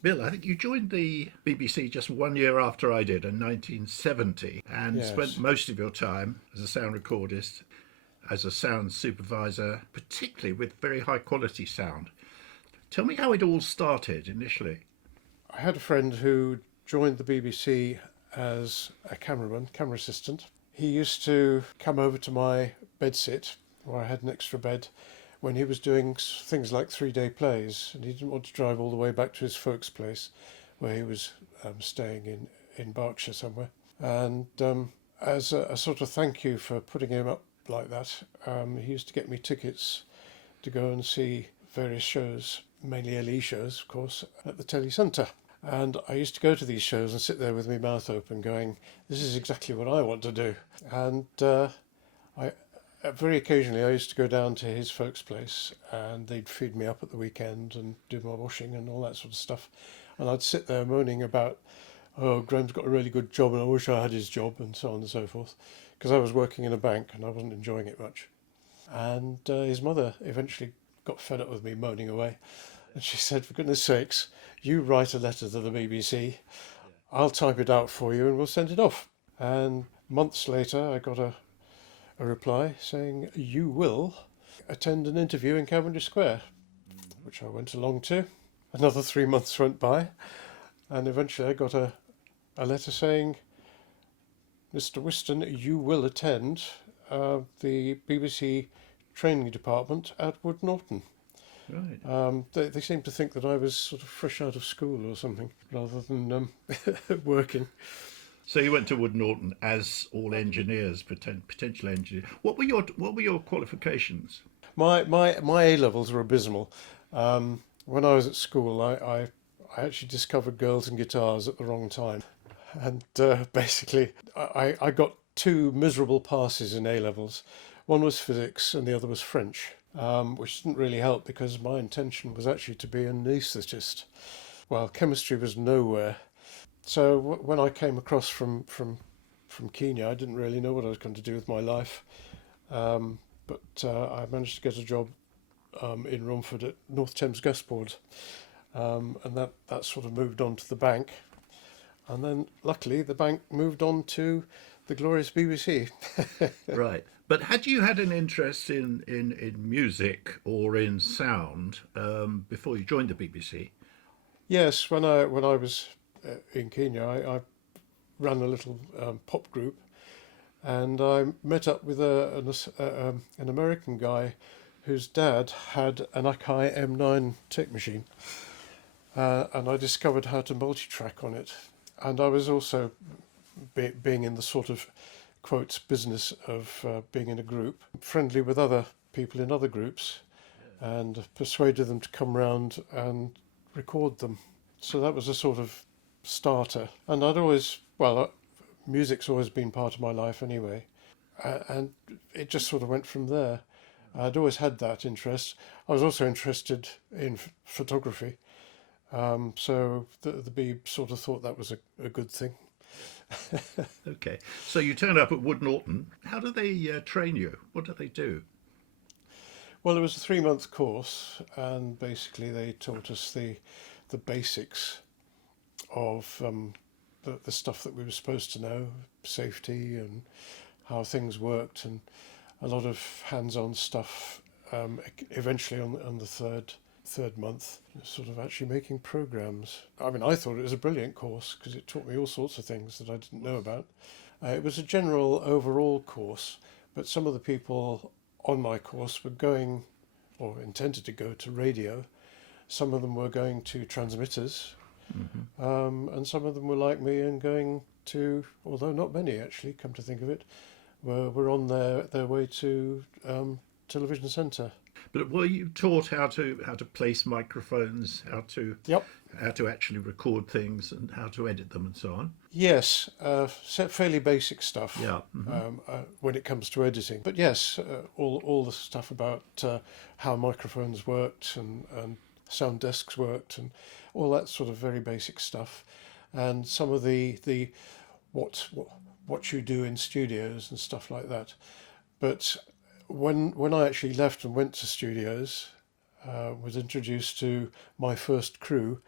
Bill, I think you joined the BBC just 1 year after I did in 1970 and spent Yes. most of your time as a sound recordist, as a sound supervisor, particularly with very high quality sound. Tell me how it all started initially. I had a friend who joined the BBC as a cameraman, camera assistant. He used to come over to my bedsit, where I had an extra bed, when he was doing things like 3 day plays, and he didn't want to drive all the way back to his folks' place, where he was staying in Berkshire somewhere. And as a sort of thank you for putting him up like that, he used to get me tickets to go and see various shows, mainly LE shows, of course, at the Telly Centre. And I used to go to these shows and sit there with my mouth open, going, "This is exactly what I want to do." And I very occasionally I used to go down to his folks' place, and they'd feed me up at the weekend and do my washing and all that sort of stuff. And I'd sit there moaning about, "Oh, Graham's got a really good job, and I wish I had his job," and so on and so forth, because I was working in a bank and I wasn't enjoying it much. And his mother eventually got fed up with me moaning away. And she said, "For goodness sakes, you write a letter to the BBC, I'll type it out for you and we'll send it off." And months later, I got a reply saying, "You will attend an interview in Cavendish Square," which I went along to. Another 3 months went by, and eventually I got a letter saying, "Mr. Whiston, you will attend the BBC training department at Wood Norton." Right. They seemed to think that I was sort of fresh out of school or something, rather than working. So you went to Wood Norton, as all engineers, potential engineers. What were your qualifications? My A levels were abysmal. When I was at school, I actually discovered girls and guitars at the wrong time, and basically I got two miserable passes in A levels. One was physics, and the other was French. Which didn't really help because my intention was actually to be an anaesthetist. Well, chemistry was nowhere. So when I came across from Kenya, I didn't really know what I was going to do with my life. But I managed to get a job in Romford at North Thames Gas Board, and that sort of moved on to the bank. And then luckily the bank moved on to the glorious BBC. Right. But had you had an interest in music or in sound before you joined the BBC? Yes, when I was in Kenya, I ran a little pop group, and I met up with an American guy whose dad had an Akai M9 tape machine, and I discovered how to multi-track on it. And I was also being in the sort of quotes business of being in a group, friendly with other people in other groups, and persuaded them to come round and record them. So that was a sort of starter. And I'd always, well, music's always been part of my life anyway. And it just sort of went from there. I'd always had that interest. I was also interested in photography. So the Beeb sort of thought that was a good thing. Okay. So you turned up at Wood Norton. How do they train you? What do they do? Well, it was a 3 month course, and basically they taught us the basics of the stuff that we were supposed to know, safety and how things worked, and a lot of hands-on stuff. Eventually, on the third month, sort of actually making programs. I mean, I thought it was a brilliant course because it taught me all sorts of things that I didn't know about. It was a general overall course, but some of the people on my course were going, or intended to go, to radio. Some of them were going to transmitters, Hmm. and some of them were like me and going to, although not many actually, come to think of it, were on their way to television centre. But were you taught how to place microphones, Yep. how to actually record things, and how to edit them, and so on? Yes, fairly basic stuff Yeah. Hmm. when it comes to editing. But yes, all the stuff about how microphones worked and sound desks worked and all that sort of very basic stuff, and some of the what what you do in studios and stuff like that. But when I actually left and went to studios, was introduced to my first crew,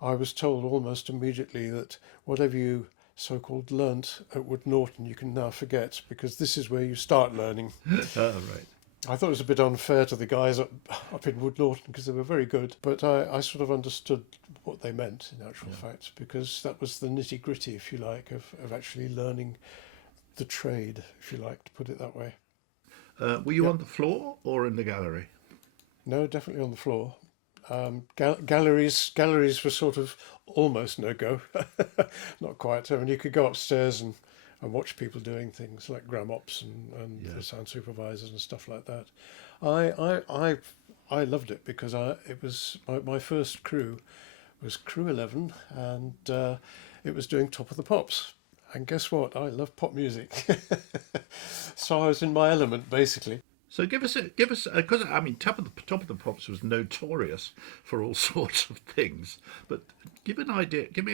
I was told almost immediately that whatever you so-called learnt at Wood Norton, you can now forget, because this is where you start learning. Oh, right. I thought it was a bit unfair to the guys up in Wood Norton because they were very good, but I sort of understood what they meant in actual fact, because that was the nitty gritty, if you like, of actually learning the trade, if you like to put it that way. Were you on the floor or in the gallery? No, definitely on the floor. Galleries were sort of almost no go, not quite. I mean, you could go upstairs and watch people doing things like gram ops and the sound supervisors and stuff like that. I loved it because it was my first crew was Crew 11, and it was doing Top of the Pops. And guess what? I love pop music, so I was in my element basically. So give us because I mean top of the Pops was notorious for all sorts of things, but give me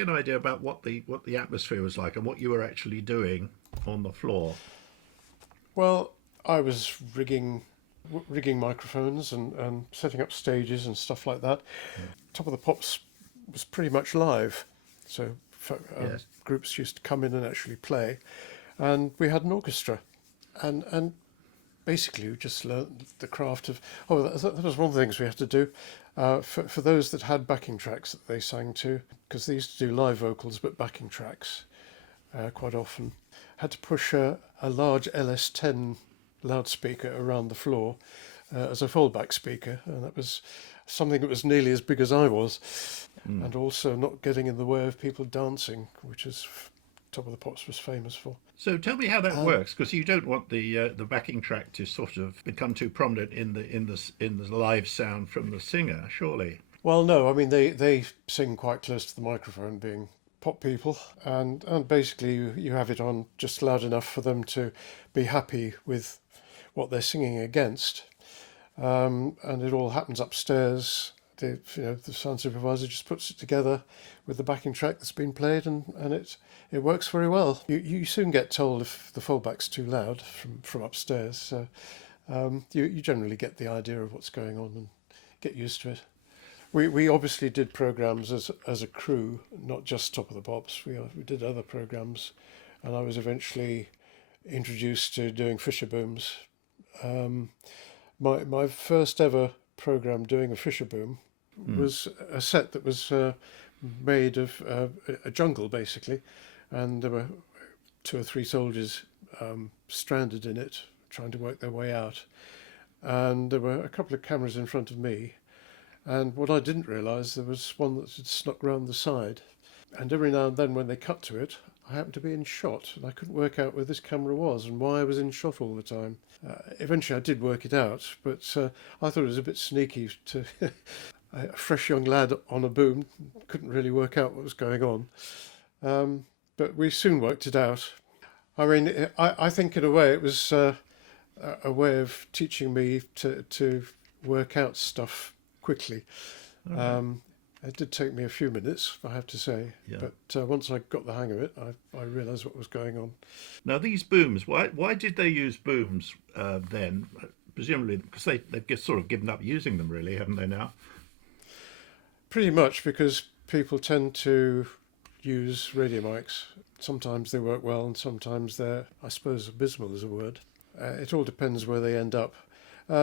an idea about what the atmosphere was like and what you were actually doing on the floor. Well, I was rigging microphones and setting up stages and stuff like that. Top of the Pops was pretty much live, so Yes. groups used to come in and actually play, and we had an orchestra, and basically we just learned the craft of. Oh, that was one of the things we had to do. For those that had backing tracks that they sang to, because they used to do live vocals but backing tracks quite often, had to push a large LS10 loudspeaker around the floor as a fallback speaker, and that was something that was nearly as big as I was, and also not getting in the way of people dancing, which is Top of the Pops was famous for. So tell me how that works, because you don't want the backing track to sort of become too prominent in the live sound from the singer, surely. Well, no, I mean they sing quite close to the microphone, being pop people, and basically you have it on just loud enough for them to be happy with what they're singing against, and it all happens upstairs. The sound supervisor just puts it together with the backing track that's been played, and it works very well. You soon get told if the fallback's too loud from upstairs, so you generally get the idea of what's going on and get used to it. We obviously did programs as a crew, not just Top of the Pops. We did other programs, and I was eventually introduced to doing Fisher Booms. My first ever program doing a Fisher Boom was a set that was made of a jungle basically, and there were 2 or 3 soldiers stranded in it trying to work their way out, and there were a couple of cameras in front of me, and what I didn't realise, there was one that had snuck round the side, and every now and then when they cut to it, I happened to be in shot, and I couldn't work out where this camera was and why I was in shot all the time. Eventually I did work it out, but I thought it was a bit sneaky to a fresh young lad on a boom, couldn't really work out what was going on. But we soon worked it out. I mean, I think in a way it was a way of teaching me to work out stuff quickly. It did take me a few minutes, I have to say, but once I got the hang of it, I realised what was going on. Now these booms, why did they use booms then? Presumably because they've sort of given up using them, really, haven't they now? Pretty much because people tend to use radio mics. Sometimes they work well and sometimes they're, I suppose, abysmal is a word. It all depends where they end up.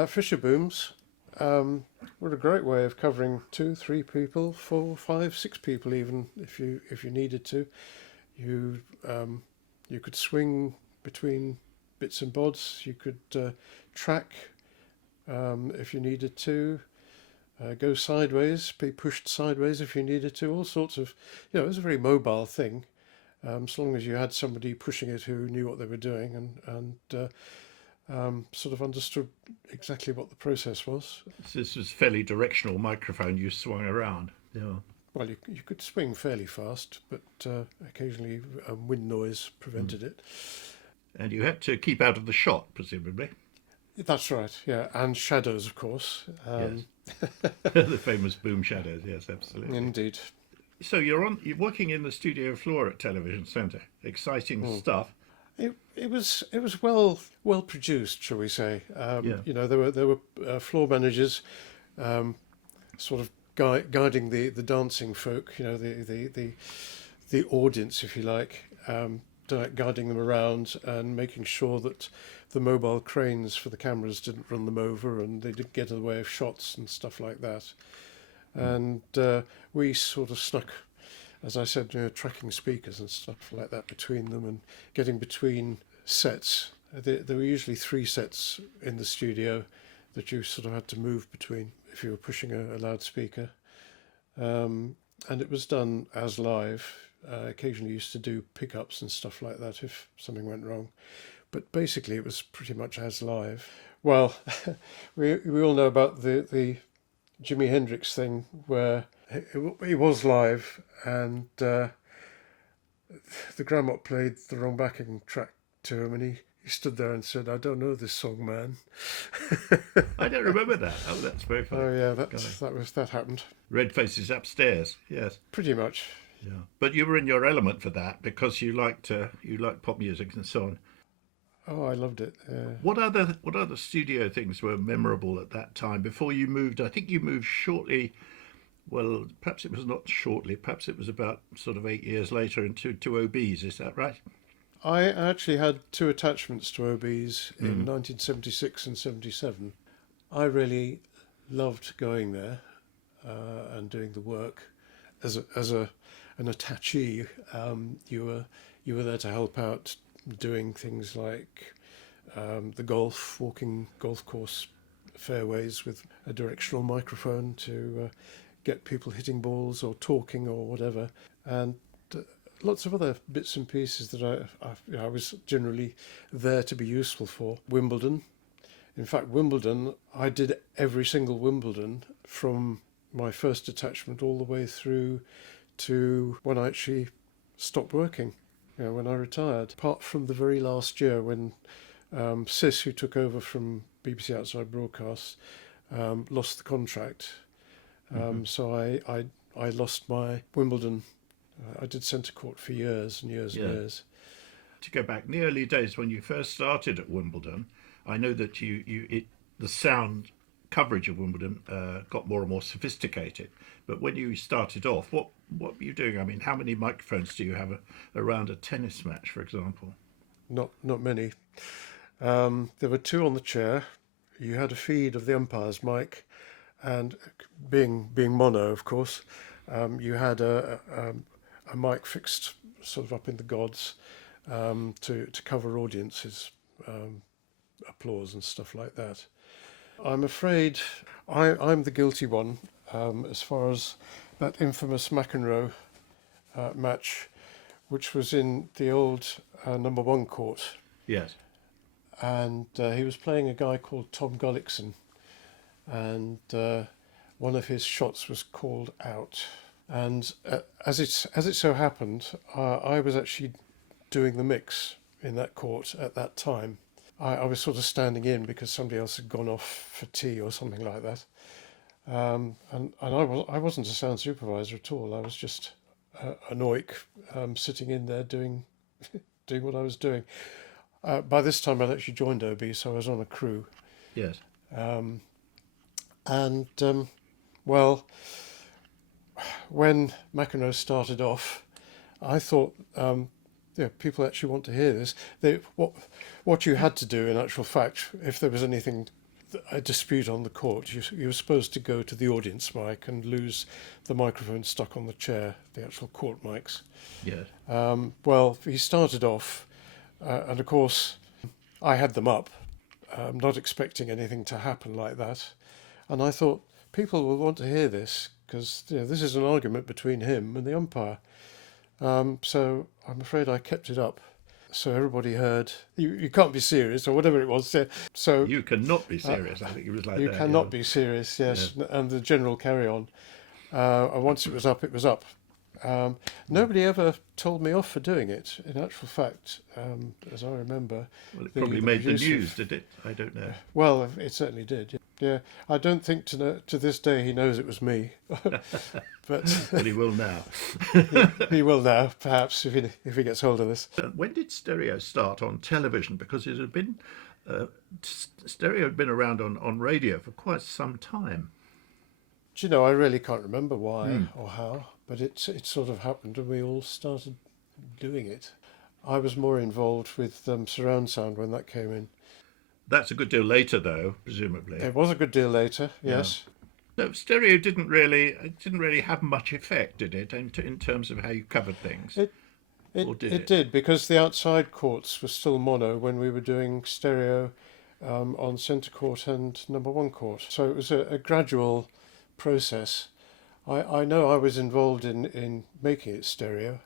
Fisher booms were a great way of covering 2, 3 people, 4, 5, 6 people even, if you needed to. You could swing between bits and bods. You could track if you needed to. Go sideways, be pushed sideways if you needed to. All sorts of, it was a very mobile thing, as long as you had somebody pushing it who knew what they were doing and sort of understood exactly what the process was. So this was fairly directional microphone you swung around. Yeah. Well, you could swing fairly fast, but occasionally wind noise prevented it. And you had to keep out of the shot, presumably. That's right, yeah, and shadows, of course. Yes. The famous boom shadows, yes, absolutely. Indeed. So you're working in the studio floor at Television Centre. Exciting stuff. It was well produced, shall we say? There were floor managers, sort of guiding the dancing folk, the audience, if you like, guiding them around and making sure that the mobile cranes for the cameras didn't run them over and they didn't get in the way of shots and stuff like that. And we sort of snuck, as I said, tracking speakers and stuff like that between them and getting between sets. There were usually 3 sets in the studio that you sort of had to move between if you were pushing a loudspeaker. And it was done as live. Occasionally used to do pickups and stuff like that if something went wrong. But basically it was pretty much as live. Well, we all know about the Jimi Hendrix thing where it was live and the Grammot played the wrong backing track to him and he stood there and said, "I don't know this song, man." I don't remember that. Oh, that's very funny. Oh yeah, that happened. Red Faces Upstairs, yes. Pretty much. Yeah. But you were in your element for that because you liked pop music and so on. Oh, I loved it. Yeah. What other studio things were memorable at that time before you moved? I think you moved shortly. Well, perhaps it was not shortly. Perhaps it was about sort of 8 years later into OBs. Is that right? I actually had 2 attachments to OBs in 1976 and 77. I really loved going there and doing the work. As an attachee, you were there to help out, doing things like the walking golf course fairways with a directional microphone to get people hitting balls or talking or whatever, and lots of other bits and pieces that I was generally there to be useful for. Wimbledon. In fact, Wimbledon, I did every single Wimbledon from my first attachment all the way through to when I actually stopped working, when I retired. Apart from the very last year when Sis, who took over from BBC Outside Broadcast, lost the contract. So I lost my Wimbledon. I did centre court for years and years and years. To go back in the early days when you first started at Wimbledon, I know that the sound coverage of Wimbledon got more and more sophisticated. But when you started off, what were you doing? I mean, how many microphones do you have around a tennis match, for example? Not many. There were 2 on the chair. You had a feed of the umpire's mic, and being mono, of course, you had a mic fixed sort of up in the gods to cover audiences, applause and stuff like that. I'm afraid I'm the guilty one as far as that infamous McEnroe match, which was in the old number 1 court. Yes. And he was playing a guy called Tom Gullickson, and one of his shots was called out. And as it so happened, I was actually doing the mix in that court at that time. I was sort of standing in because somebody else had gone off for tea or something like that. And I wasn't a sound supervisor at all. I was just an oik sitting in there doing what I was doing. By this time, I'd actually joined OB, so I was on a crew. Yes. Well, when McEnroe started off, I thought, people actually want to hear this. What you had to do, in actual fact, if there was a dispute on the court, you were supposed to go to the audience mic and lose the microphone stuck on the chair, the actual court mics. Yes. Well, he started off, and of course, I had them up, not expecting anything to happen like that. And I thought, people will want to hear this, because this is an argument between him and the umpire. So I'm afraid I kept it up. So everybody heard, you can't be serious, or whatever it was. So you cannot be serious. I think it was like you that. You cannot be serious, yes. And the general carry on. And once it was up, it was up. Nobody ever told me off for doing it. In actual fact, as I remember, well, it probably made the news, did it? I don't know. Well, it certainly did. Yeah, I don't think to this day he knows it was me, but he will now. he will now, perhaps, if he gets hold of this. When did stereo start on television? Because it had been stereo had been around on radio for quite some time. Do you know, I really can't remember why or how, but it sort of happened and we all started doing it. I was more involved with surround sound when that came in. That's a good deal later, though, presumably. It was a good deal later, Yeah. yes. No, stereo didn't really have much effect, did it, in terms of how you covered things, It or did it it? did because the outside courts were still mono when we were doing stereo on centre court and number one court. So it was a gradual process. I know I was involved in making it stereo.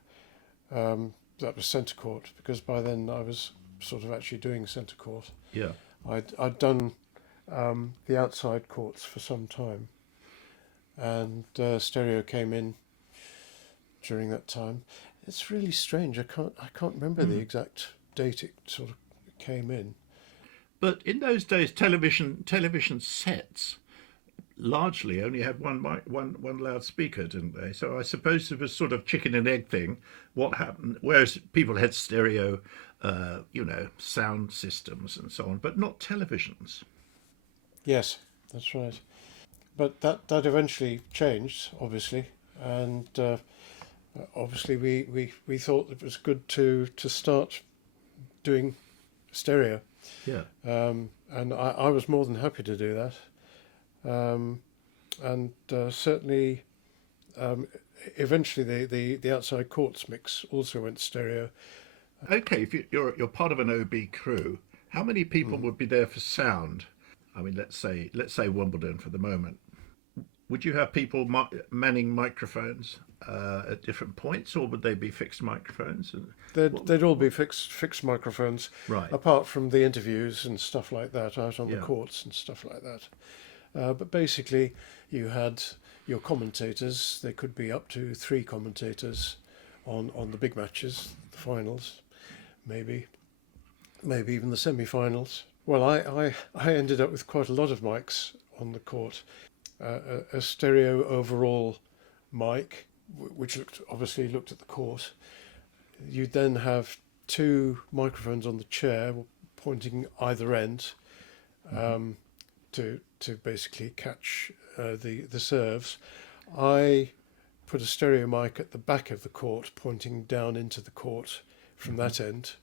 That was centre court because by then I was sort of actually doing centre court. Yeah. I'd done the outside courts for some time, and stereo came in during that time. It's really strange. I can't remember the exact date it sort of came in. But in those days, television sets largely only had one loudspeaker, didn't they? So I suppose it was sort of chicken and egg thing. What happened? Whereas people had stereo, sound systems and so on, but not televisions. Yes, that's right. But that eventually changed, obviously, and obviously we thought it was good to start doing stereo, Yeah. and I was more than happy to do that, and certainly eventually the outside courts mix also went stereo. Okay, if you're part of an OB crew, how many people would be there for sound? I mean, let's say Wimbledon for the moment. Would you have people manning microphones at different points, or would they be fixed microphones? And They'd all be fixed microphones, right, apart from the interviews and stuff like that out on the yeah, courts and stuff like that. But basically, you had your commentators. There could be up to 3 commentators on the big matches, the finals, maybe even the semi-finals. Well, I ended up with quite a lot of mics on the court. A stereo overall mic, which obviously looked at the court. You'd then have 2 microphones on the chair pointing either end, to basically catch the serves. I put a stereo mic at the back of the court pointing down into the court from that end,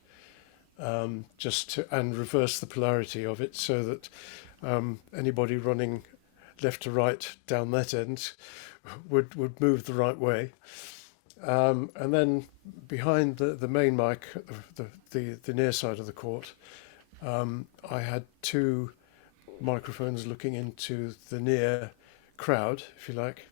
and reverse the polarity of it so that anybody running left to right down that end would move the right way. And then behind the main mic, the near side of the court, I had 2 microphones looking into the near crowd, if you like,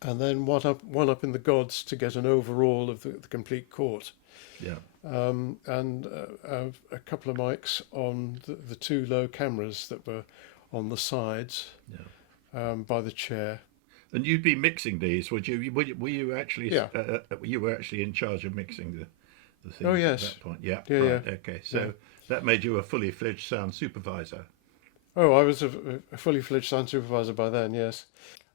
and then one up in the gods to get an overall of the complete court. yeah. And a couple of mics on the 2 low cameras that were on the sides, Yeah. by the chair. And you'd be mixing these, would you? Were you actually? Yeah. You were actually in charge of mixing the things Oh at yes. that point. Yeah. Yeah, Right. yeah. Okay. So Yeah. that made you a fully fledged sound supervisor. Oh, I was a fully fledged sound supervisor by then. Yes,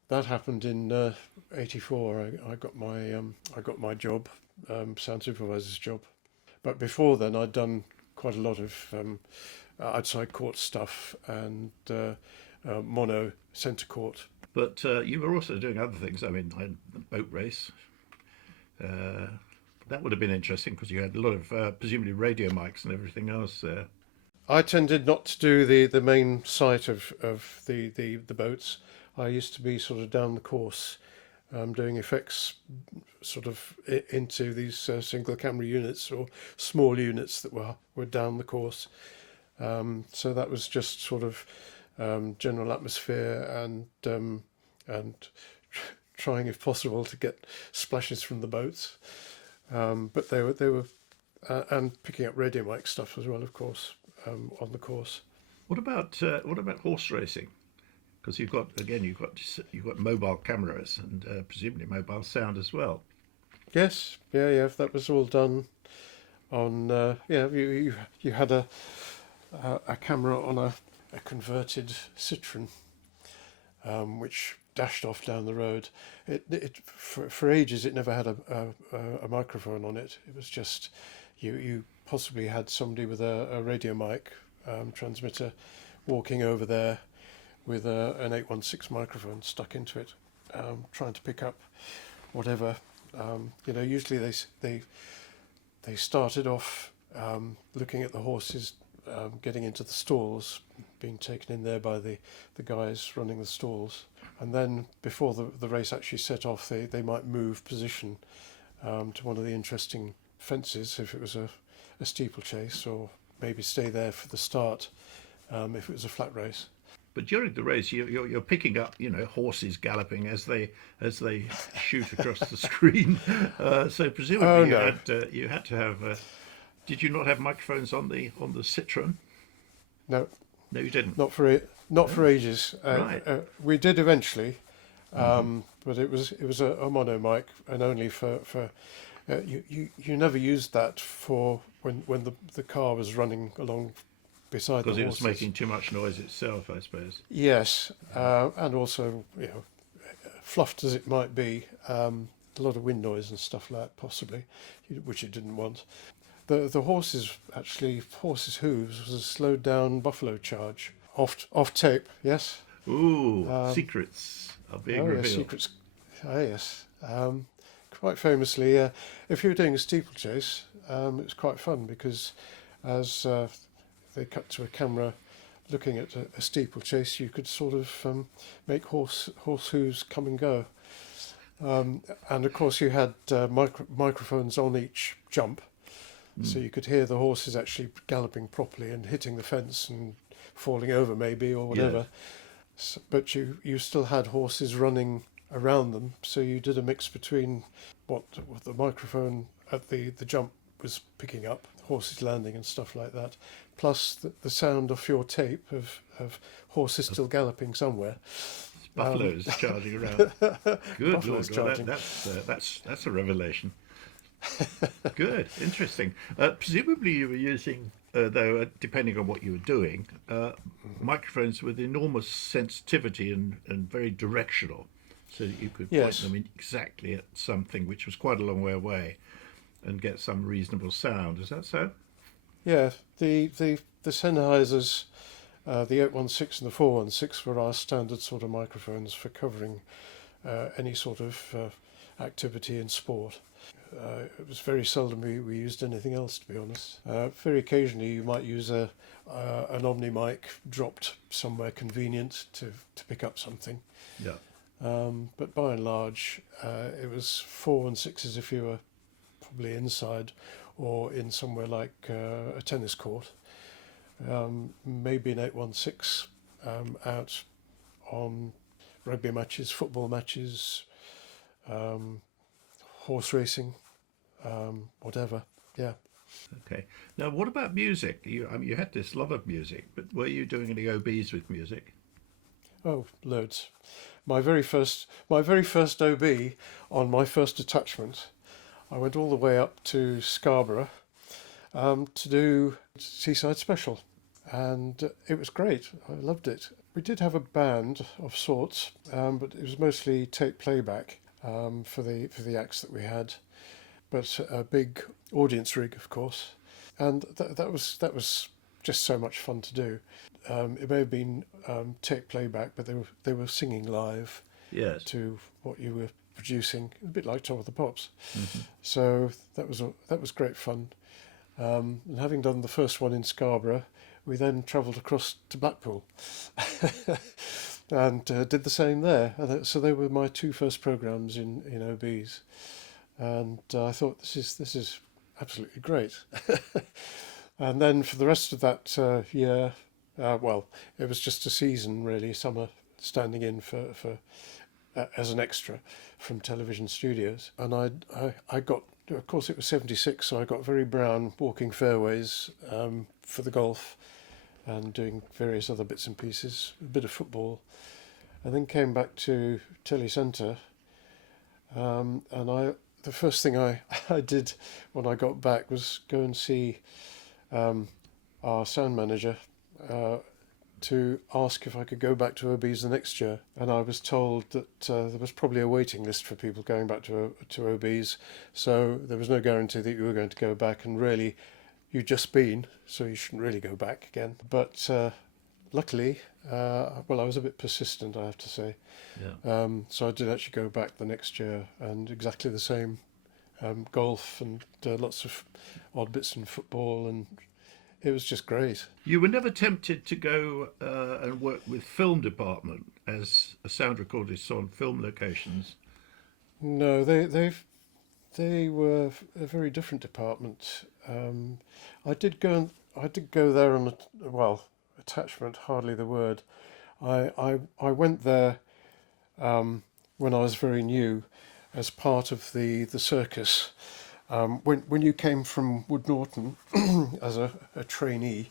that happened in '84. I got my job, sound supervisor's job. But before then, I'd done quite a lot of outside court stuff and mono centre court. But you were also doing other things. I mean, the boat race. Uh, that would have been interesting because you had a lot of presumably radio mics and everything else there. I tended not to do the main site of the boats. I used to be sort of down the course, doing effects sort of into these single camera units or small units that were down the course. So that was just sort of general atmosphere and trying, if possible, to get splashes from the boats. But they were and picking up radio mic stuff as well, of course, on the course. What about horse racing? Because you've got mobile cameras and presumably mobile sound as well. Yes, yeah. That was all done on. You had a camera on a converted Citroen, which dashed off down the road. It for ages it never had a microphone on it. It was just you possibly had somebody with a radio mic transmitter walking over there with an 816 microphone stuck into it, trying to pick up whatever. Usually they started off looking at the horses getting into the stalls, being taken in there by the guys running the stalls. And then before the race actually set off, they might move position to one of the interesting fences if it was a steeplechase, or maybe stay there for the start if it was a flat race. But during the race, you're picking up, horses galloping as they shoot across the screen. So presumably you had to have. Did you not have microphones on the Citroen? No, no, you didn't. Not for ages. Right. We did eventually, but it was a mono mic, and only for you never used that for when the car was running along beside the horses. Because it was making too much noise itself, I suppose. Yes, and also, fluffed as it might be, a lot of wind noise and stuff like that, possibly, which it didn't want. The horses' hooves was a slowed down buffalo charge, off tape. Yes. Ooh, secrets are being revealed. Yes, secrets. Yes. Quite famously, if you were doing a steeplechase, it was quite fun because as they cut to a camera looking at a steeplechase, you could sort of make horse hooves come and go. And of course you had microphones on each jump, so you could hear the horses actually galloping properly and hitting the fence and falling over maybe or whatever. Yes. But you still had horses running around them, so you did a mix between what the microphone at the jump was picking up, horses landing and stuff like that, plus the sound of your tape of horses still galloping somewhere. Buffaloes charging around. Good Buffaloes Lord, charging. That's a revelation. Good, interesting. Presumably you were using, though, depending on what you were doing, microphones with enormous sensitivity and very directional, so that you could point them in exactly at something which was quite a long way away and get some reasonable sound. Is that so? Yeah, the Sennheisers, the 816 and the 416 were our standard sort of microphones for covering any sort of activity in sport. It was very seldom we used anything else, to be honest. Very occasionally you might use an Omni mic dropped somewhere convenient to pick up something. Yeah. But by and large, it was 4 and 6s if you were probably inside or in somewhere like a tennis court. Maybe an 816 out on rugby matches, football matches, horse racing, whatever. Yeah. Okay. Now, what about music? You had this love of music, but were you doing any OBs with music? Oh, loads. My very first OB on my first attachment, I went all the way up to Scarborough to do Seaside Special, and it was great. I loved it. We did have a band of sorts, but it was mostly tape playback for the acts that we had, but a big audience rig, of course, and that was just so much fun to do. It may have been tape playback, but they were singing live. Yes. To what you were producing, a bit like Top of the Pops. Mm-hmm. So that was great fun. And having done the first one in Scarborough, we then travelled across to Blackpool and did the same there. So they were my two first programmes in OBs, and I thought this is absolutely great. And then for the rest of that year, it was just a season really, summer, standing in for as an extra from television studios, and I got, of course it was 76, so I got very brown walking fairways for the golf and doing various other bits and pieces, a bit of football, and then came back to Telly Centre, and the first thing I did when I got back was go and see our sound manager to ask if I could go back to OBs the next year, and I was told that there was probably a waiting list for people going back to OBs, so there was no guarantee that you were going to go back, and really you'd just been, so you shouldn't really go back again. But luckily, well, I was a bit persistent, I have to say. Yeah. So I did actually go back the next year, and exactly the same, golf and lots of odd bits in football, and it was just great. You were never tempted to go and work with film department as a sound recordist on film locations. No, they were a very different department. I did go I did go there on a, well, attachment, hardly the word. I went there when I was very new as part of the circus. When you came from Wood Norton as a trainee,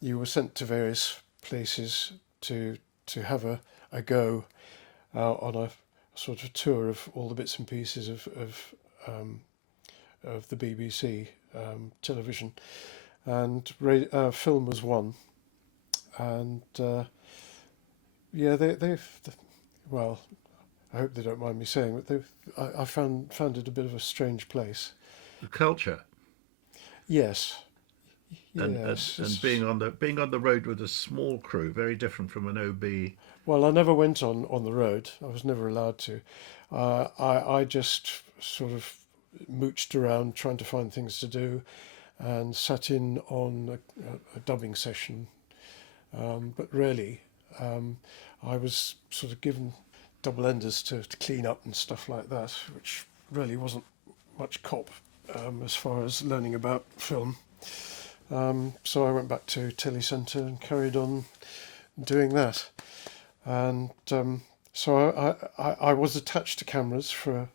you were sent to various places to have a go on a sort of tour of all the bits and pieces of the BBC television, and film was one. And yeah, they've well, I hope they don't mind me saying, but I found it a bit of a strange place. The culture Yes, and yes. being on the road with a small crew, very different from an OB. Well, I never went on the road. I was never allowed to. I just sort of mooched around trying to find things to do, and sat in on a dubbing session. But really, I was sort of given double enders to clean up and stuff like that, which really wasn't much cop as far as learning about film. So I went back to Telecentre and carried on doing that. And so I was attached to cameras for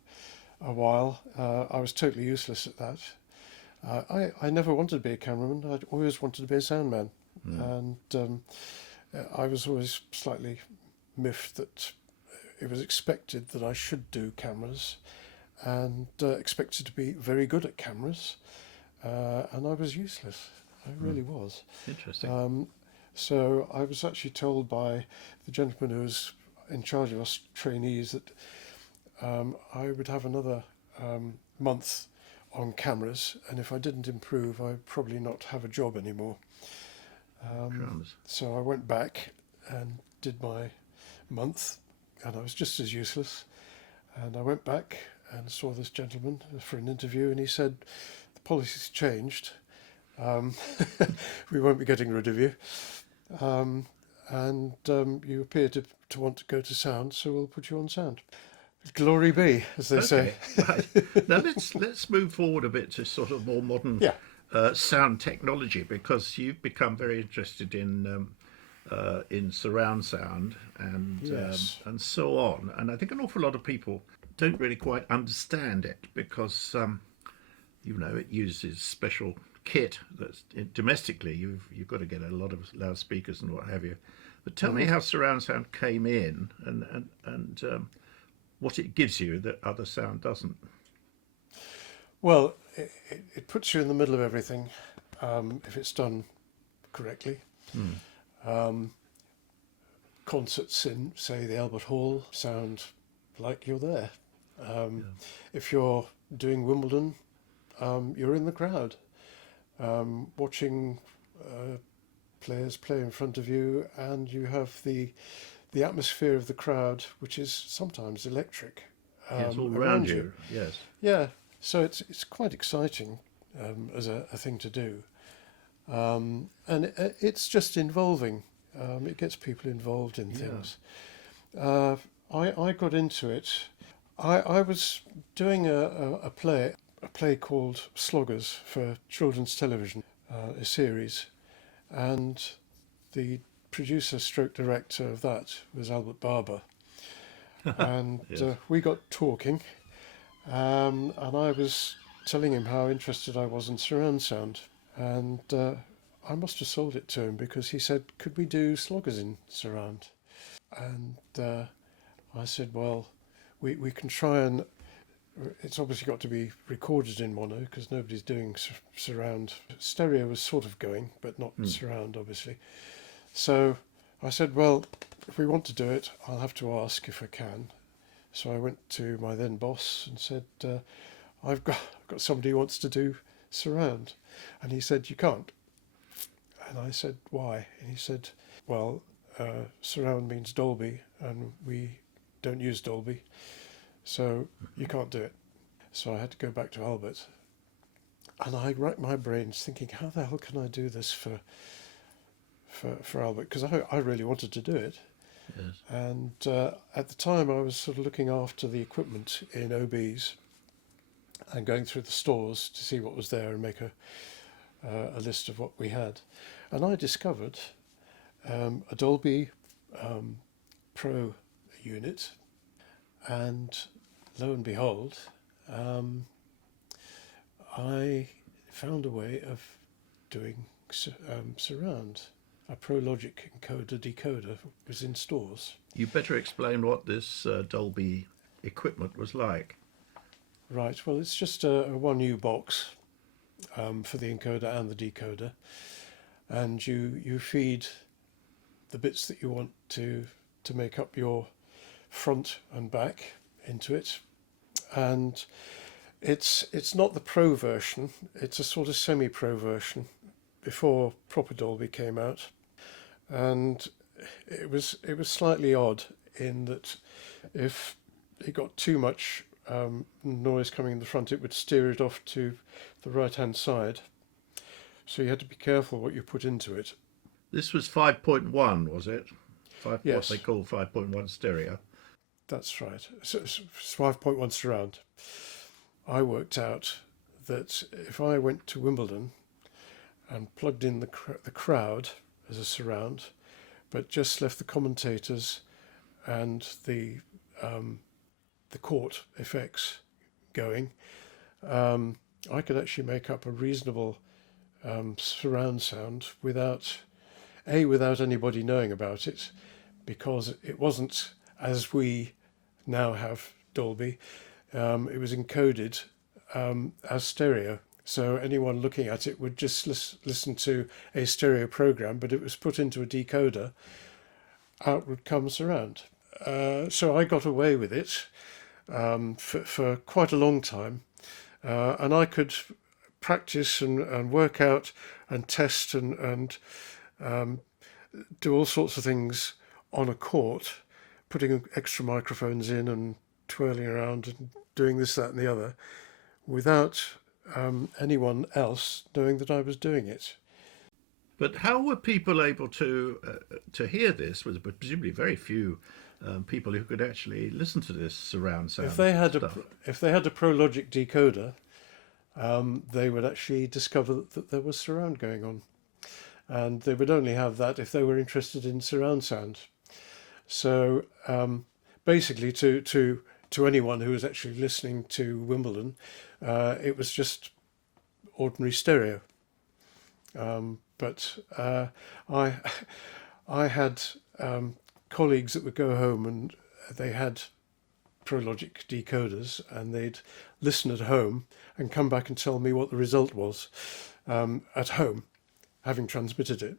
a while. I was totally useless at that. I never wanted to be a cameraman. I always wanted to be a sound man. And I was always slightly miffed that it was expected that I should do cameras, and expected to be very good at cameras, and I was useless. I really was. Interesting. So I was actually told by the gentleman who was in charge of us trainees that I would have another month on cameras, and if I didn't improve, I'd probably not have a job anymore. Crumbs. So I went back and did my month, and I was just as useless. And I went back and saw this gentleman for an interview, and he said, "The policy's changed. Um, we won't be getting rid of you. And you appear to want to go to sound, so we'll put you on sound." Glory be, as they say. Okay, right. Now let's move forward a bit to sort of more modern Yeah. sound technology, because you've become very interested in surround sound Yes. and so on. And I think an awful lot of people don't really quite understand it, because it uses special kit that's domestically you've got to get a lot of loudspeakers and what have you. But tell me how surround sound came in, and what it gives you that other sound doesn't. Well, it puts you in the middle of everything if it's done correctly. Concerts in, say, the Albert Hall sound like you're there. If you're doing Wimbledon, you're in the crowd, watching players play in front of you, and you have the atmosphere of the crowd, which is sometimes electric, It's all around around you. you. Yes. Yeah, so it's quite exciting as a thing to do, and it's just involving. It gets people involved in things. I got into it. I was doing a play called Sloggers for children's television, a series, and the producer stroke director of that was Albert Barber, and Yes. we got talking, and I was telling him how interested I was in surround sound, and I must have sold it to him, because he said, "Could we do Sloggers in surround?" And I said, "Well, we can try, and it's obviously got to be recorded in mono, because nobody's doing surround. Stereo was sort of going, but not surround, obviously." So I said, "Well, if we want to do it, I'll have to ask if I can." So I went to my then boss and said, I've got somebody who wants to do surround." And he said, "You can't." And I said, why? And he said, well, surround means Dolby, and we don't use Dolby, so you can't do it. So I had to go back to Albert. And I racked my brains thinking, how the hell can I do this for Albert? Because I really wanted to do it. Yes. And at the time, I was sort of looking after the equipment in OBs and going through the stores to see what was there and make a list of what we had. And I discovered a Dolby Pro unit, and lo and behold, I found a way of doing surround. A ProLogic encoder decoder was in stores. You better explain what this Dolby equipment was like. Right, well, it's just a 1U box for the encoder and the decoder, and you feed the bits that you want to make up your front and back into it, and it's not the Pro version, it's a sort of semi-Pro version before proper Dolby came out, and it was slightly odd in that if it got too much noise coming in the front, it would steer it off to the right hand side, so you had to be careful what you put into it. This was 5.1, was it? Yes. What they call 5.1 stereo. That's right. So it's 5.1 surround. I worked out that if I went to Wimbledon and plugged in the crowd as a surround, but just left the commentators and the court effects going, I could actually make up a reasonable surround sound without anybody knowing about it, because it wasn't as we now have Dolby. It was encoded as stereo, so anyone looking at it would just listen to a stereo program, but it was put into a decoder. Out would come surround. So I got away with it for quite a long time, and I could practice and work out and test and do all sorts of things on a court, putting extra microphones in and twirling around and doing this, that and the other, without anyone else knowing that I was doing it. But how were people able to hear this? Was presumably very few people who could actually listen to this surround sound. If they had stuff. if they had a ProLogic decoder, they would actually discover that there was surround going on, and they would only have that if they were interested in surround sound. So basically, to anyone who was actually listening to Wimbledon, it was just ordinary stereo. But I had colleagues that would go home and they had ProLogic decoders, and they'd listen at home and come back and tell me what the result was at home, having transmitted it.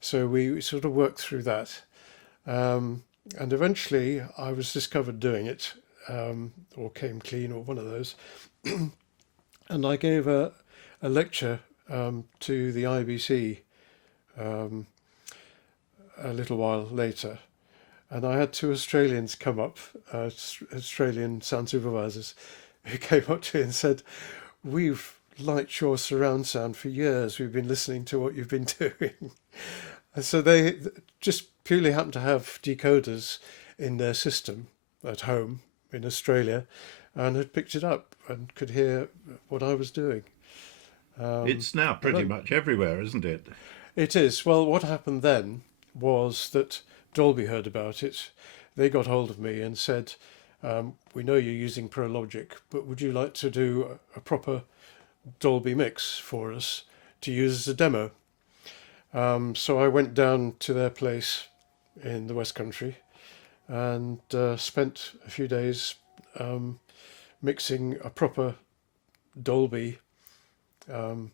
So we sort of worked through that. And eventually I was discovered doing it, or came clean, or one of those. And I gave a lecture to the IBC a little while later. And I had two Australians come up, Australian sound supervisors, who came up to me and said, "We've liked your surround sound for years. We've been listening to what you've been doing." And so they just purely happened to have decoders in their system at home in Australia, and had picked it up and could hear what I was doing. It's now pretty much everywhere, isn't it? It is. Well, what happened then was that Dolby heard about it. They got hold of me and said, "We know you're using ProLogic, but would you like to do a proper Dolby mix for us to use as a demo?" So I went down to their place in the West Country and spent a few days mixing a proper Dolby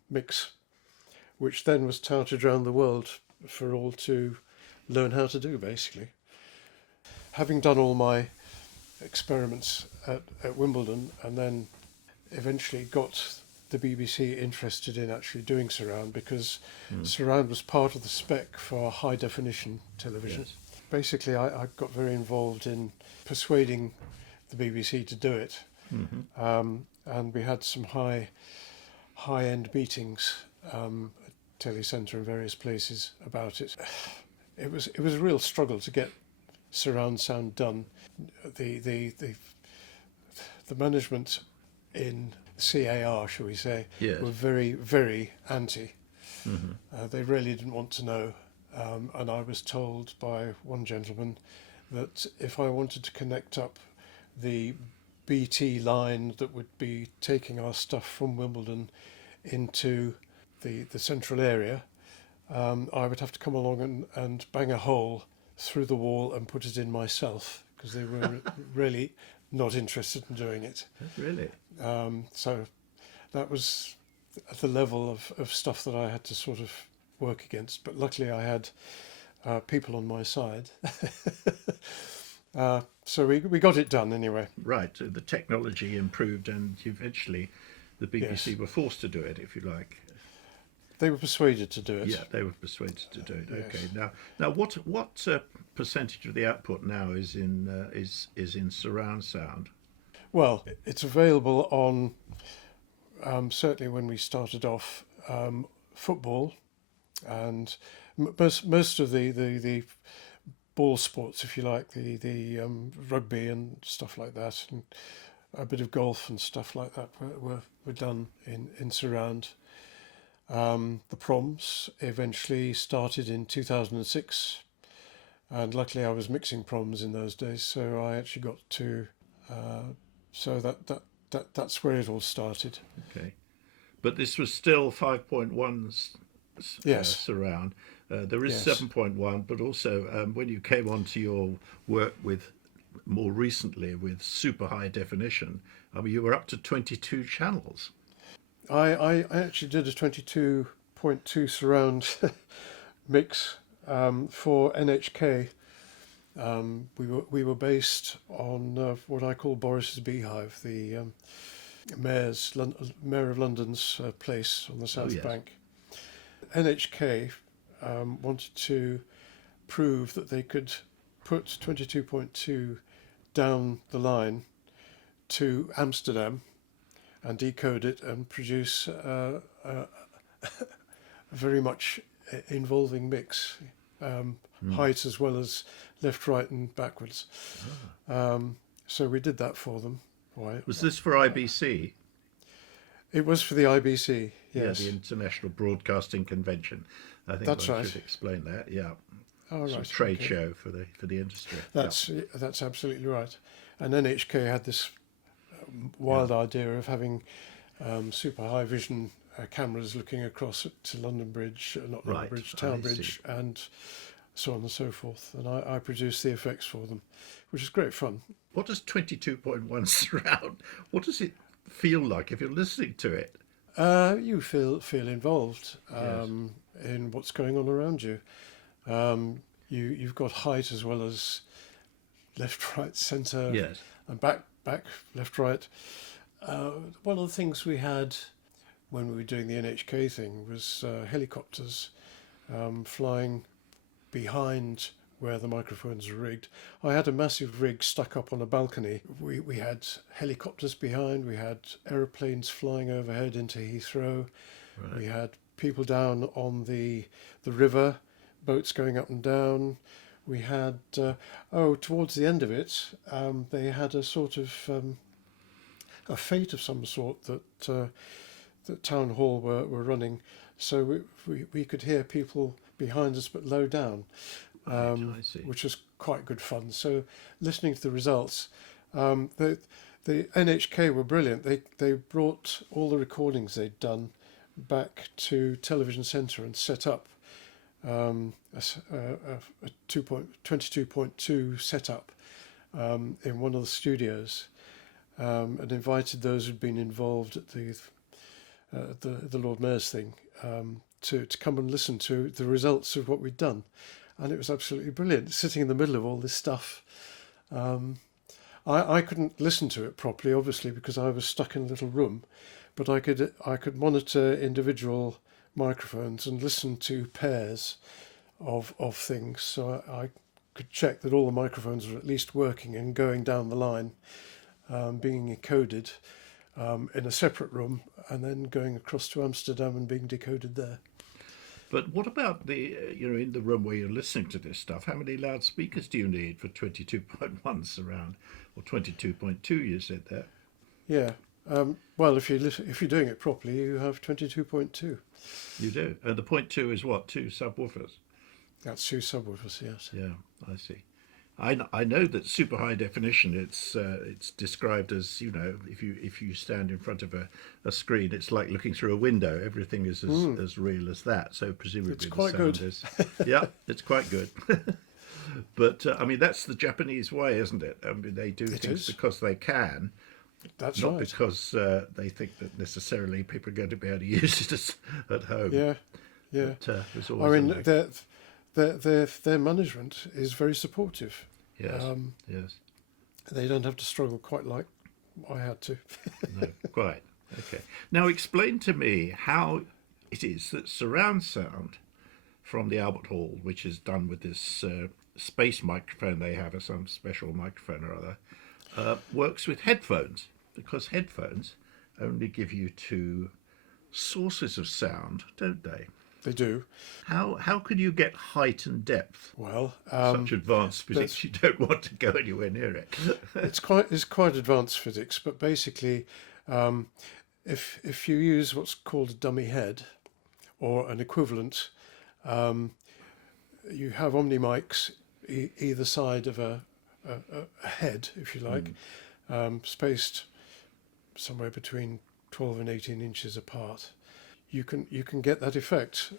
mix, which then was touted around the world for all to learn how to do, basically. Having done all my experiments at Wimbledon, and then eventually got the BBC interested in actually doing surround, because surround was part of the spec for high definition television. Yes. Basically, I got very involved in persuading the BBC to do it, and we had some high-end meetings at Telecentre and various places about it. It was a real struggle to get surround sound done. The management in CAR, shall we say, Yes. were very, very anti. They really didn't want to know. And I was told by one gentleman that if I wanted to connect up the BT line that would be taking our stuff from Wimbledon into the central area, I would have to come along and bang a hole through the wall and put it in myself, because they were really not interested in doing it. Really? So that was the level of stuff that I had to sort of work against. But luckily I had people on my side. So we got it done anyway. Right. So the technology improved, and eventually the BBC Yes. were forced to do it, if you like. They were persuaded to do it. Yeah, they were persuaded to do it. Yes. Okay. Now, what percentage of the output now is in surround sound? Well, it's available on, certainly when we started off, football, and most of the ball sports, if you like, the rugby and stuff like that, and a bit of golf and stuff like that were done in surround. The proms eventually started in 2006, and luckily I was mixing proms in those days, so I actually got to so that's where it all started. Okay. But this was still 5.1 Yes. surround. There is Yes. 7.1, but also when you came on to your work with more recently with super high definition, I mean, you were up to 22 channels. I actually did a 22.2 surround mix for NHK. We were based on what I call Boris's Beehive, the Mayor of London's place on the South yes. Bank. NHK wanted to prove that they could put 22.2 down the line to Amsterdam and decode it and produce a very much involving mix, height as well as left, right and backwards. So we did that for them. Was this for IBC? It was for the IBC, yes. Yeah, the International Broadcasting Convention. I think That's I right. should explain that. Yeah. Oh, It's a right, trade okay. show for the industry. That's absolutely right. And NHK had this wild idea of having super high vision cameras looking across to London Bridge, not London Right, Bridge, I Town see. Bridge, and so on and so forth. And I produced the effects for them, which is great fun. What does 22.1 surround? What does it feel like if you're listening to it? You feel involved in what's going on around you. You've got height as well as left, right, centre, Yes. and back, left, right. One of the things we had when we were doing the NHK thing was helicopters flying behind where the microphones are rigged. I had a massive rig stuck up on a balcony. We had helicopters behind, we had aeroplanes flying overhead into Heathrow, Right. we had people down on the river, boats going up and down. We had, towards the end of it, they had a sort of a fete of some sort that Town Hall were running, so we could hear people behind us but low down, I see. which was quite good fun. So listening to the results, the NHK were brilliant. They brought all the recordings they'd done back to Television Centre and set up a 22.2 setup in one of the studios, and invited those who'd been involved at the Lord Mayor's thing to come and listen to the results of what we'd done, and it was absolutely brilliant. Sitting in the middle of all this stuff, I couldn't listen to it properly, obviously, because I was stuck in a little room, but I could monitor individual microphones and listen to pairs of things. So I could check that all the microphones were at least working and going down the line, being encoded in a separate room, and then going across to Amsterdam and being decoded there. But what about in the room where you're listening to this stuff? How many loudspeakers do you need for 22.1 surround, or 22.2? You said there. Yeah. Well, if you're doing it properly, you have 22.2. You do, and the point two is what? Two subwoofers. That's two subwoofers, yes. Yeah, I see. I know that super high definition. It's described as, if you stand in front of a screen, it's like looking through a window. Everything is as real as that. So presumably It's the quite sound good. is. Yeah, it's quite good. But I mean, that's the Japanese way, isn't it? I mean, they do things because they can, That's not right. because they think that necessarily people are going to be able to use it at home. Yeah, yeah. But, there's I always mean, their management is very supportive. yes, yes. They don't have to struggle quite like I had to. No, quite. Okay. Now explain to me how it is that surround sound from the Albert Hall, which is done with this space microphone they have, or some special microphone or other, works with headphones, because headphones only give you two sources of sound, don't they? They do. How could you get height and depth? Well, Such advanced physics, you don't want to go anywhere near it. it's quite advanced physics, but basically, if you use what's called a dummy head or an equivalent, you have omni mics either side of a head, if you like, spaced somewhere between 12 and 18 inches apart. You can get that effect.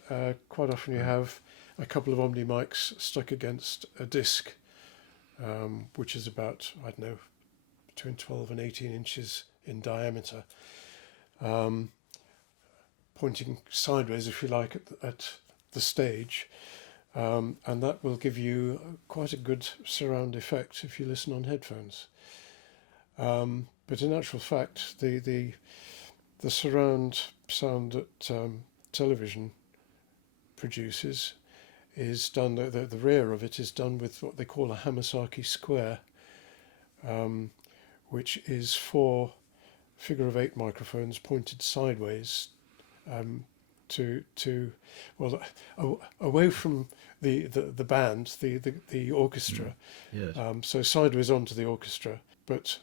Quite often you have a couple of omni mics stuck against a disc, which is about, I don't know, between 12 and 18 inches in diameter, pointing sideways, if you like, at the stage. And that will give you quite a good surround effect if you listen on headphones. But in actual fact, the surround sound that television produces is done, the rear of it is done with what they call a Hamasaki square, which is 4 figure-of-8 microphones pointed sideways away from the band, the orchestra. Yes. So sideways onto the orchestra, but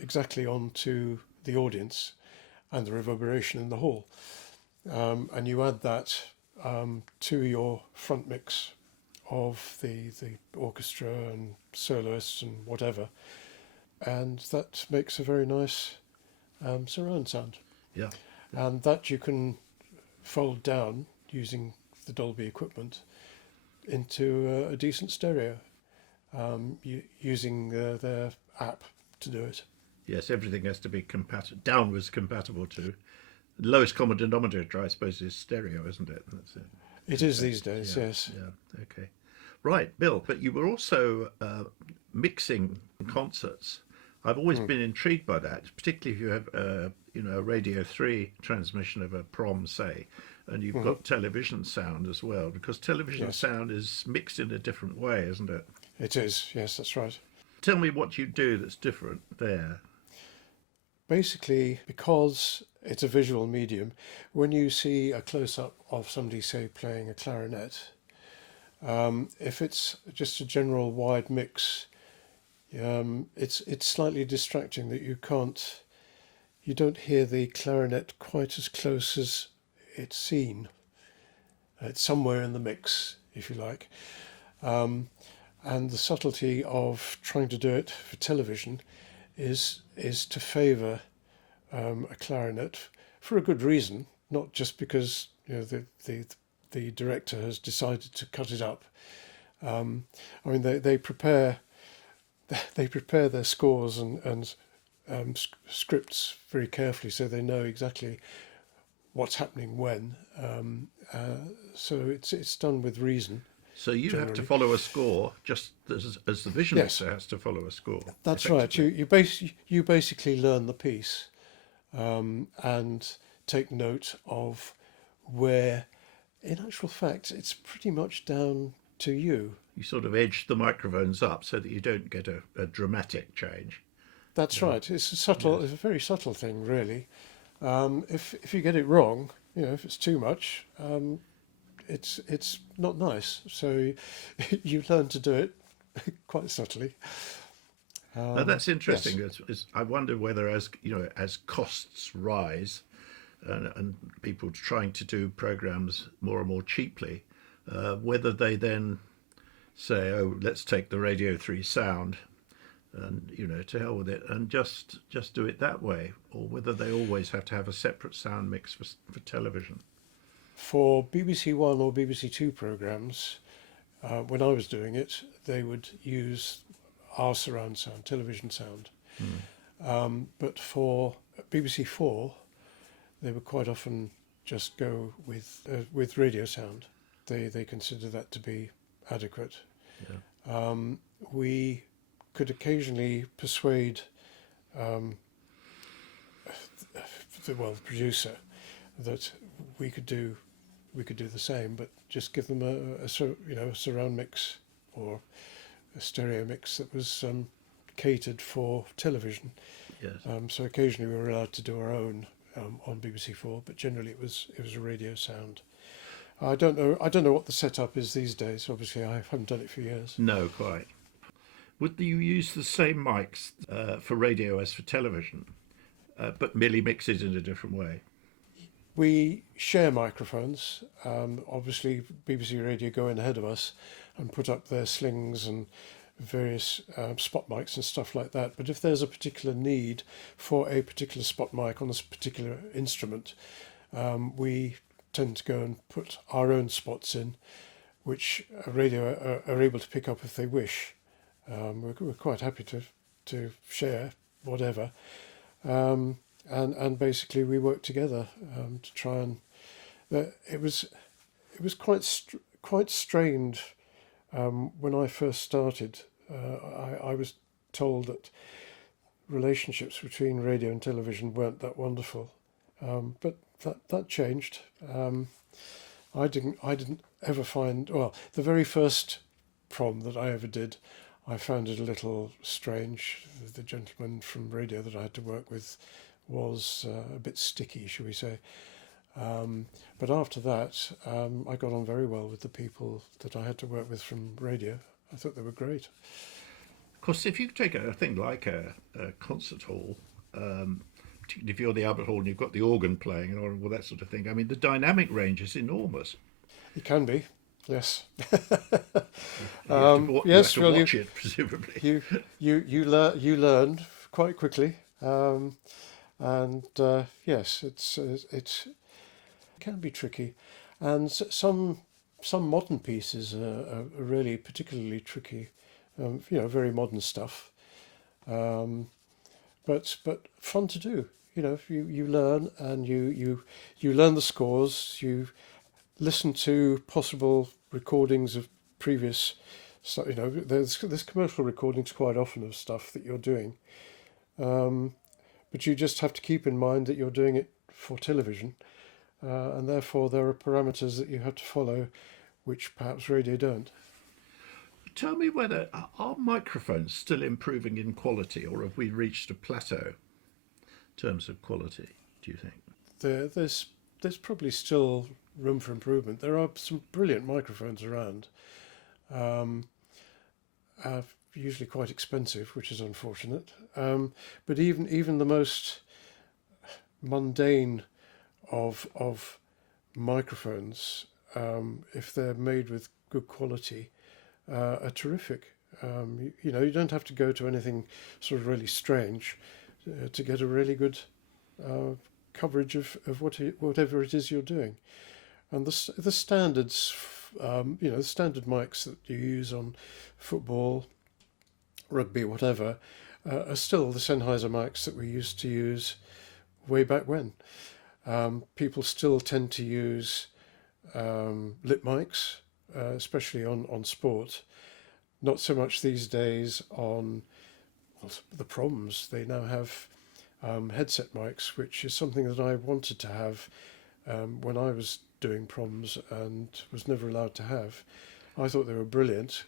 exactly onto the audience and the reverberation in the hall. And you add that to your front mix of the orchestra and soloists and whatever, and that makes a very nice surround sound. Yeah. And that you can fold down using the Dolby equipment into a decent stereo, using their app to do it. Yes, everything has to be downwards compatible to. The lowest common denominator, I suppose, is stereo, isn't it? That's it. It is these days, Yeah, yes. Yeah. Okay. Right, Bill. But you were also mixing concerts. I've always been intrigued by that, particularly if you have, a Radio 3 transmission of a prom, say, and you've got television sound as well, because television sound is mixed in a different way, isn't it? It is, yes, that's right. Tell me what you do that's different there. Basically, because it's a visual medium, when you see a close-up of somebody, say, playing a clarinet, if it's just a general wide mix, it's slightly distracting that you don't hear the clarinet quite as close as it's seen. It's somewhere in the mix, if you like. And the subtlety of trying to do it for television is to favour a clarinet for a good reason, not just because the director has decided to cut it up. I mean, they prepare their scores and scripts very carefully, so they know exactly what's happening when. So it's done with reason. So you have to generally. follow a score, just as the vision mixer has to follow a score. That's right. You basically learn the piece, and take note of where, in actual fact, it's pretty much down to you. You sort of edge the microphones up so that you don't get a dramatic change. That's right. It's a subtle, Yes. it's a very subtle thing, really. If you get it wrong, if it's too much, it's not nice. So you learn to do it quite subtly. Now that's Yes, interesting. I wonder whether, as as costs rise, and people trying to do programs more and more cheaply, whether they then say, "Oh, let's take the Radio 3 sound and to hell with it and just do it that way," or whether they always have to have a separate sound mix for television. for BBC One or BBC Two programs, when I was doing it, they would use our surround sound, television sound. But for BBC Four, they would quite often just go with radio sound. They consider that to be adequate. Yeah. We could occasionally persuade the producer that we could do the same, but just give them a surround mix or a stereo mix that was catered for television. Yes. So occasionally we were allowed to do our own on BBC Four, but generally it was a radio sound. I don't know what the setup is these days. Obviously, I haven't done it for years. No, quite. Would you use the same mics for radio as for television, but merely mix it in a different way? We share microphones. Obviously, BBC Radio go in ahead of us and put up their slings and various spot mics and stuff like that. But if there's a particular need for a particular spot mic on this particular instrument, we tend to go and put our own spots in, which radio are able to pick up if they wish. We're quite happy to share whatever. And basically we worked together to try and it was quite strained when I first started. I was told that relationships between radio and television weren't that wonderful, but that changed. I didn't ever find, well, the very first prom that I ever did, I found it a little strange. The gentleman from radio that I had to work with was a bit sticky, shall we say. But after that, I got on very well with the people that I had to work with from radio. I thought they were great. Of course, if you take a thing like a concert hall, particularly if you're the Albert Hall and you've got the organ playing and all that sort of thing, I mean, the dynamic range is enormous. It can be, yes. You have Yes, to well, watch it, presumably. you learn quite quickly, and yes, it can be tricky, and some modern pieces are really particularly tricky. Very modern stuff, but fun to do. You learn and you learn the scores. You listen to possible recordings of previous stuff. There's commercial recordings quite often of stuff that you're doing, but you just have to keep in mind that you're doing it for television, and therefore there are parameters that you have to follow, which perhaps radio don't. Tell me whether are microphones still improving in quality, or have we reached a plateau in terms of quality, do you think? There's probably still room for improvement. There are some brilliant microphones around, usually quite expensive, which is unfortunate. But even the most mundane of microphones, if they're made with good quality, are terrific. You don't have to go to anything sort of really strange to get a really good coverage of whatever it is you're doing. And the standards, the standard mics that you use on football, rugby, whatever, are still the Sennheiser mics that we used to use way back when. People still tend to use lip mics, especially on sport. Not so much these days on the proms. They now have headset mics, which is something that I wanted to have when I was doing proms and was never allowed to have. I thought they were brilliant.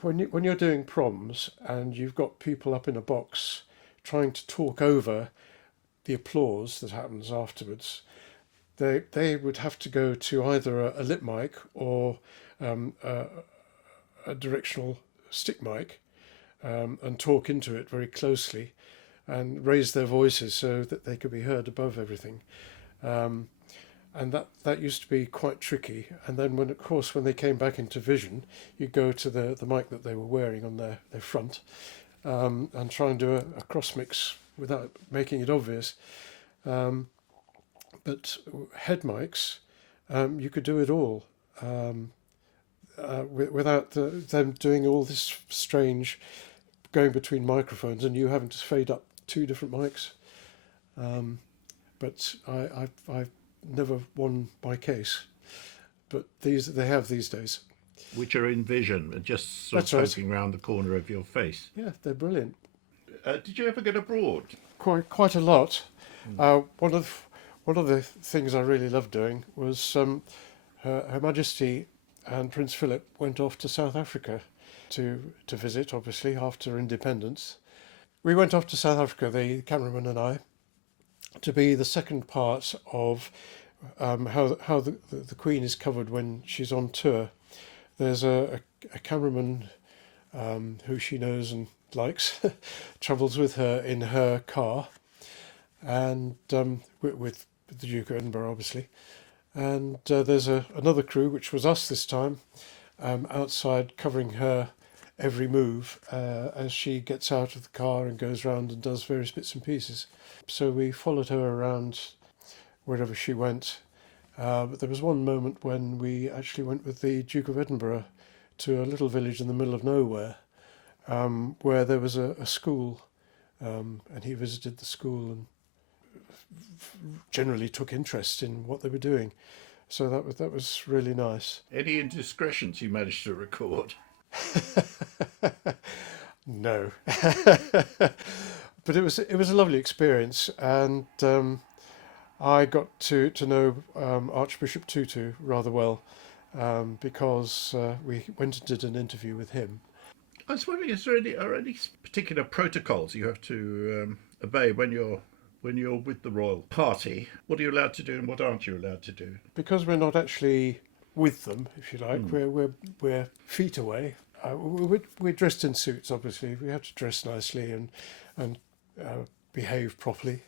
When you're doing proms and you've got people up in a box trying to talk over the applause that happens afterwards, they would have to go to either a lip mic or a directional stick mic and talk into it very closely and raise their voices so that they could be heard above everything. And that used to be quite tricky. And then when they came back into vision, you go to the mic that they were wearing on their front and try and do a cross mix without making it obvious. But head mics, you could do it all without them doing all this strange going between microphones and you having to fade up two different mics. But I've never won my case. But they have these days. Which are in vision and just sort of poking around the corner of your face. Yeah, they're brilliant. Did you ever get abroad? Quite a lot. One of the things I really loved doing was Her Majesty and Prince Philip went off to South Africa to visit, obviously, after independence. We went off to South Africa, the cameraman and I, to be the second part of how the Queen is covered when she's on tour. There's a cameraman who she knows and likes, travels with her in her car, and with the Duke of Edinburgh, obviously. And there's another crew, which was us this time, outside covering her every move as she gets out of the car and goes round and does various bits and pieces. So we followed her around wherever she went. But there was one moment when we actually went with the Duke of Edinburgh to a little village in the middle of nowhere, where there was a school, and he visited the school and generally took interest in what they were doing. So that was really nice. Any indiscretions you managed to record? No. But it was a lovely experience, and I got to know Archbishop Tutu rather well because we went and did an interview with him. I was wondering, are any particular protocols you have to obey when you're with the royal party? What are you allowed to do and what aren't you allowed to do? Because we're not actually with them, if you like, we're feet away. We're dressed in suits, obviously. We have to dress nicely and behave properly,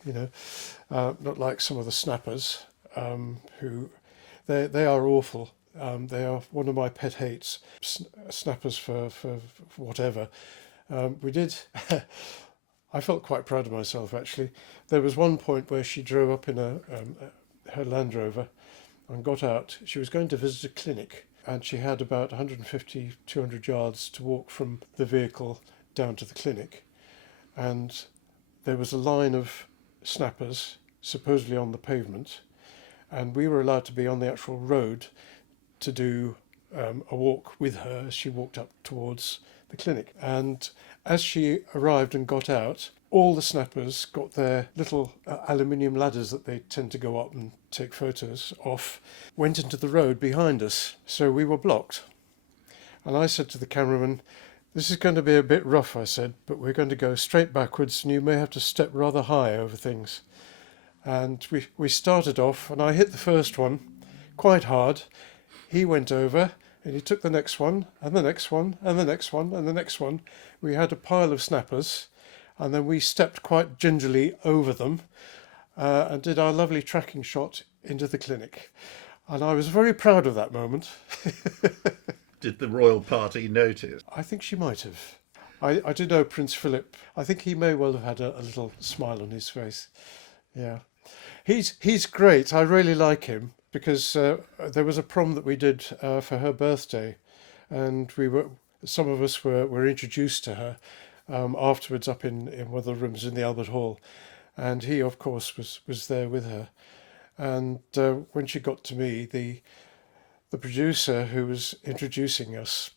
not like some of the snappers who they are awful. They are one of my pet hates. Snappers for whatever. We did. I felt quite proud of myself, actually. There was one point where she drove up in her Land Rover and got out. She was going to visit a clinic, and she had about 150, 200 yards to walk from the vehicle down to the clinic. And there was a line of snappers supposedly on the pavement, and we were allowed to be on the actual road to do a walk with her as she walked up towards the clinic. And as she arrived and got out, all the snappers got their little aluminium ladders that they tend to go up and take photos off, went into the road behind us. So we were blocked. And I said to the cameraman, "This is going to be a bit rough," I said, "but we're going to go straight backwards and you may have to step rather high over things." And we started off, and I hit the first one quite hard. He went over and he took the next one and the next one and the next one and the next one. We had a pile of snappers, and then we stepped quite gingerly over them and did our lovely tracking shot into the clinic. And I was very proud of that moment. Did the royal party notice? I think she might have. I do know Prince Philip. I think he may well have had a little smile on his face. Yeah. He's great. I really like him because there was a prom that we did for her birthday, and some of us were introduced to her afterwards up in one of the rooms in the Albert Hall, and he of course was there with her. And when she got to me, the producer who was introducing us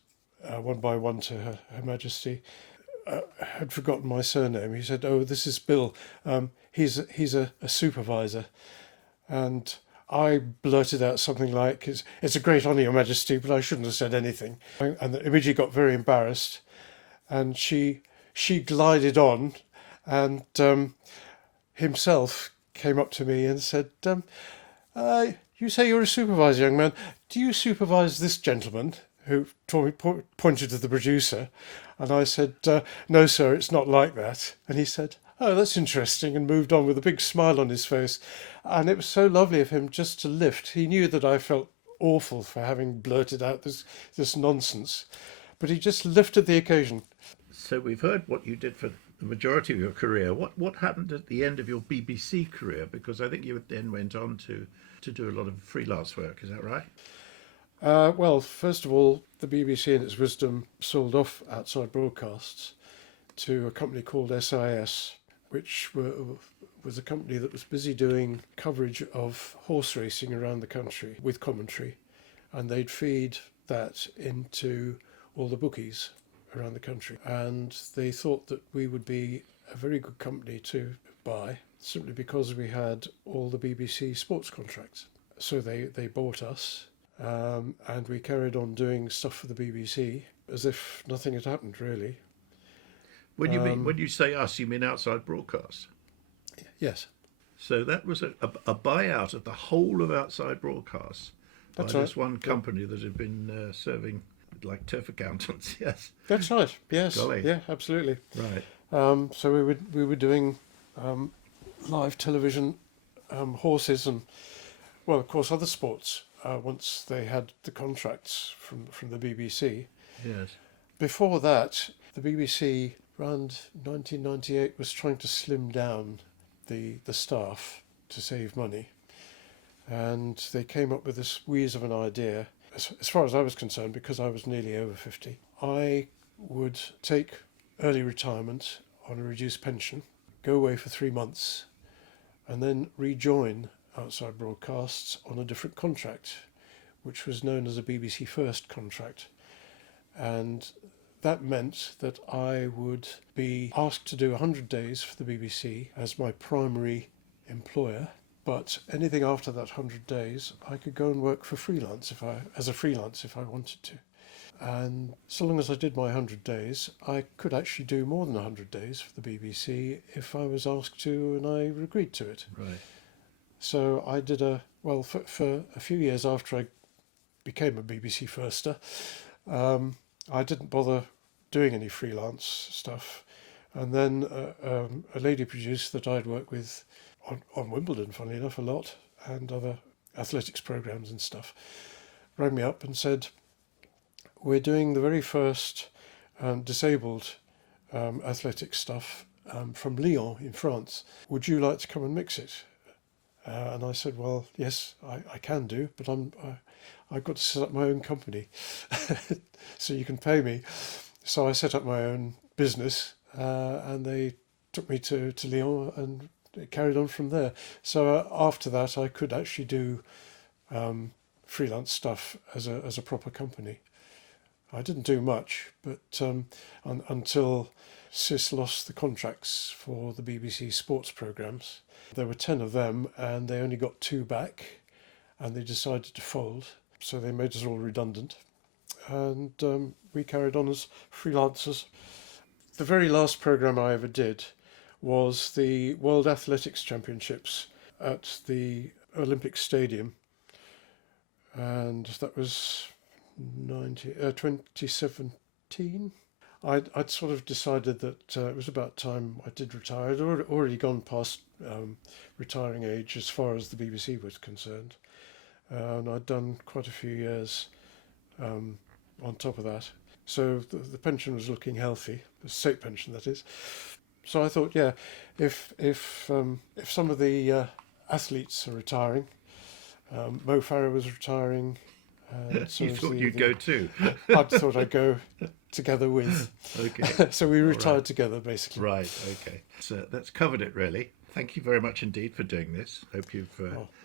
one by one to Her Majesty had forgotten my surname. He said, "Oh, this is Bill. He's a supervisor," and I blurted out something like, "It's a great honour, Your Majesty," but I shouldn't have said anything, and immediately got very embarrassed. And she glided on, and himself came up to me and said, "You say you're a supervisor, young man. Do you supervise this gentleman?" Who pointed to the producer, and I said, "No, sir, it's not like that." And he said, "Oh, that's interesting," and moved on with a big smile on his face. And it was so lovely of him just to lift. He knew that I felt awful for having blurted out this nonsense, but he just lifted the occasion. So we've heard what you did for the majority of your career. What happened at the end of your BBC career? Because I think you then went on to do a lot of freelance work. Is that right? Well, first of all, the BBC in its wisdom sold off outside broadcasts to a company called SIS, which was a company that was busy doing coverage of horse racing around the country with commentary, and they'd feed that into all the bookies around the country. And they thought that we would be a very good company to buy simply because we had all the BBC sports contracts. So they bought us. And we carried on doing stuff for the BBC as if nothing had happened, really. When you say us, you mean outside broadcast? Yes, So that was a buyout of the whole of outside broadcasts by that's right. this one company that had been serving like turf accountants. Yes, That's right. Yes, Golly. yeah, absolutely. right. So we were doing live television, horses, and well, of course, other sports. Once they had the contracts from the BBC. Yes, Before that, the BBC around 1998 was trying to slim down the staff to save money, and they came up with this wheeze of an idea. As far as I was concerned, because I was nearly over 50, I would take early retirement on a reduced pension, go away for 3 months, and then rejoin outside broadcasts on a different contract, which was known as a BBC First contract. And that meant that I would be asked to do 100 days for the BBC as my primary employer, but anything after that 100 days I could go and work for freelance as a freelance if I wanted to. And so long as I did my 100 days, I could actually do more than 100 days for the BBC if I was asked to, and I agreed to it. right. So I did for a few years after I became a BBC Firster, I didn't bother doing any freelance stuff. And then a lady producer that I'd worked with on Wimbledon, funnily enough, a lot, and other athletics programs and stuff, rang me up and said, "We're doing the very first disabled athletics stuff from Lyon in France. Would you like to come and mix it?" And I said, "Well, yes, I can do, but I've got to set up my own company, so you can pay me." So I set up my own business, and they took me to Lyon, and it carried on from there. So after that, I could actually do freelance stuff as a proper company. I didn't do much, but until SIS lost the contracts for the BBC sports programmes. There were 10 of them, and they only got 2 back, and they decided to fold. So they made us all redundant, and we carried on as freelancers. The very last programme I ever did was the World Athletics Championships at the Olympic Stadium, and that was 2017. I'd sort of decided that it was about time I did retire. I'd already gone past retiring age as far as the BBC was concerned, and I'd done quite a few years on top of that. So the pension was looking healthy, the state pension, that is. So I thought, yeah, if some of the athletes are retiring, Mo Farah was retiring. So You thought you'd go too. I thought I'd go together with. Okay. So we retired right. together, basically. Right. Okay. So that's covered it really. Thank you very much indeed for doing this. Hope you've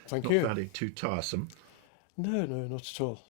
Thank not you. found it too tiresome. No, not at all.